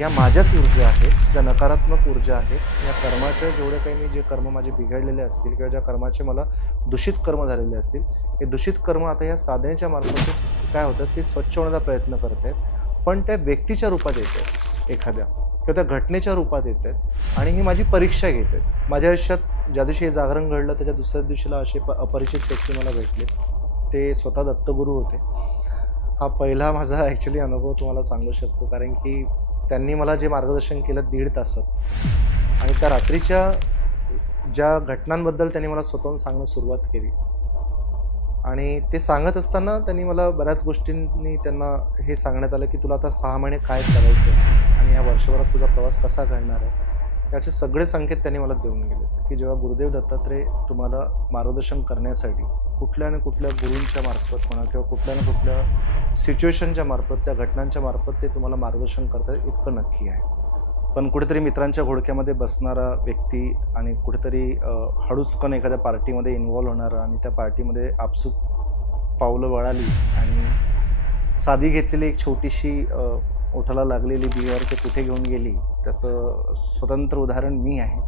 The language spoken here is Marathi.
ह्या माझ्याच ऊर्जा आहेत, ज्या नकारात्मक ऊर्जा आहेत. या कर्माच्या जेवढे काही मी जे कर्म माझे बिघडलेले असतील किंवा ज्या कर्माचे मला दूषित कर्म झालेले असतील, हे दूषित कर्म आता या साधनेच्या मार्फत काय होतं ते स्वच्छ होण्याचा प्रयत्न करत आहेत. पण त्या व्यक्तीच्या रूपात येत आहेत एखाद्या किंवा त्या घटनेच्या रूपात येत आहेत आणि ही माझी परीक्षा घेत आहेत. माझ्या आयुष्यात ज्या दिवशी हे जागरण घडलं त्याच्या दुसऱ्या दिवशीला असे अपरिचित व्यक्ती मला भेटले. ते स्वतः दत्तगुरू होते. हा पहिला माझा ॲक्च्युली अनुभव तुम्हाला सांगू शकतो, कारण की त्यांनी मला जे मार्गदर्शन केलं 1.5 तासात आणि त्या रात्रीच्या ज्या घटनांबद्दल त्यांनी मला स्वतःहून सांगणं सुरुवात केली आणि ते सांगत असताना त्यांनी मला बऱ्याच गोष्टींनी त्यांना हे सांगण्यात आलं की तुला आता 6 महिने काय करायचं आहे आणि या वर्षभरात तुझा प्रवास कसा घडणार आहे, याचे सगळे संकेत त्यांनी मला देऊन गेले की जेव्हा गुरुदेव दत्तात्रय तुम्हाला मार्गदर्शन करण्यासाठी कुठल्या ना कुठल्या गुरूंच्या मार्फत म्हणा किंवा कुठल्या ना कुठल्या सिच्युएशनच्या मार्फत त्या घटनांच्या मार्फत ते तुम्हाला मार्गदर्शन करतात इतकं नक्की आहे. पण कुठेतरी मित्रांच्या घोडक्यामध्ये बसणारा व्यक्ती आणि कुठेतरी हळूचकन एखाद्या पार्टीमध्ये इन्व्हॉल्व होणारा आणि त्या पार्टीमध्ये आपसूक पावलं वळाली आणि साधी घेतलेली एक छोटीशी ओठाला लागलेली बियर ते कुठे घेऊन गेली त्याचं स्वतंत्र उदाहरण मी आहे.